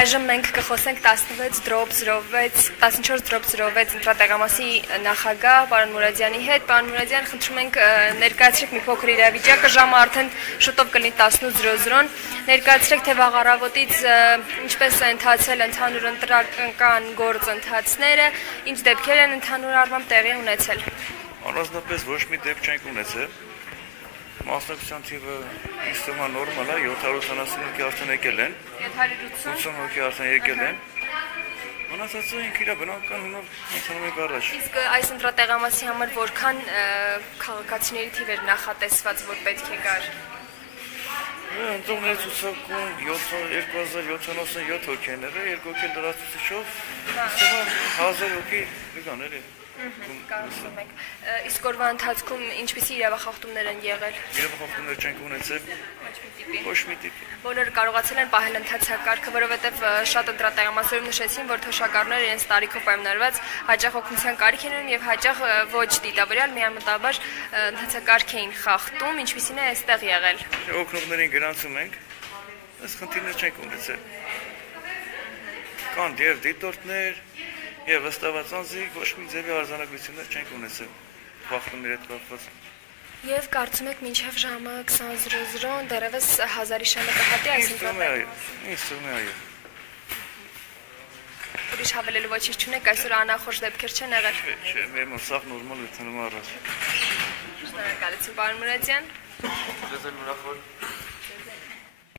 Այժմ մենք կխոսենք 14-06 ընտրատեղամասի նախագահ պարոն Մուրադյանի հետ։ Պարոն Մուրադյան, խնդրում ենք ներկայացրեք մի փոքր իրավիճակը, ժամը արդեն շուտով կլինի 18:00-ն։ Ներկայացրեք թե վաղ առավոտից ինչպես է ընթացել ընդհանուր ընտրական գործընթացները, ինչ դեպքեր են ընդհանուր առմամբ տեղի ունեցել։ Առանձնապես ոչ մի դեպք չենք ունեցել։ Մասնակցության թիվը ինձ նորմալ է, 780 հոգի արդեն եկել են։ 780 հոգի արդեն եկել են։ Մնացածը ինքը իր բնական հունով ընթանում ենք առաջ։ Իսկ այս ընտրատեղամասի համար որքան քաղաքացիների թիվ էր նախատեսված, որ պետք է գար։ Ընտրողների ցուցակում 2077 հոգի են եղել, 2 հոգի լրացուցիչով, 1000 հոգի կգան էլի։ Իսկ օրվա ընթացքում ինչպիսի իրավախախտումներ են եղել։ Իրավախախտումներ չենք ունեցել։ Ոչ մի տիպի։ Բոլորը կարողացել են պահել ընթացակարգը, որովհետև շատ ընտրատեղամասերում նշեցին, որ թոշակառները իրենց տարիքով պայմանավորված հաճախ օգնության կարիք են ունենում եւ հաճախ ոչ դիտավորյալ միամտաբար ընթացակարգ էին խախտում, ինչպիսին է այստեղ եղել։ Օգնողներին գրանցում ենք, այս խնդիրներ չենք ունեցել։ Կան եւ դիտորդներ Եվ վստահված անձիկ ոչ մի ձևի արձանագրություններ չենք ունեցել խախտումների հետ կապված։ Եվ կարծում եք մինչև ժամը 20:00 դեռևս 1000-ի շանը կհատի այս ընտրատեղամասը։ Ինձ թվում է, այո։ Ուրիշ հավելելու ոչինչ չունեք, այսօր անախորժ դեպքեր չեն եղել։ Չէ, մեր մոտ սաղ նորմալ է տանում առաջ։ Շնորհակալություն, պարոն Մուրադյան։ Ձեզ էլ ուրախ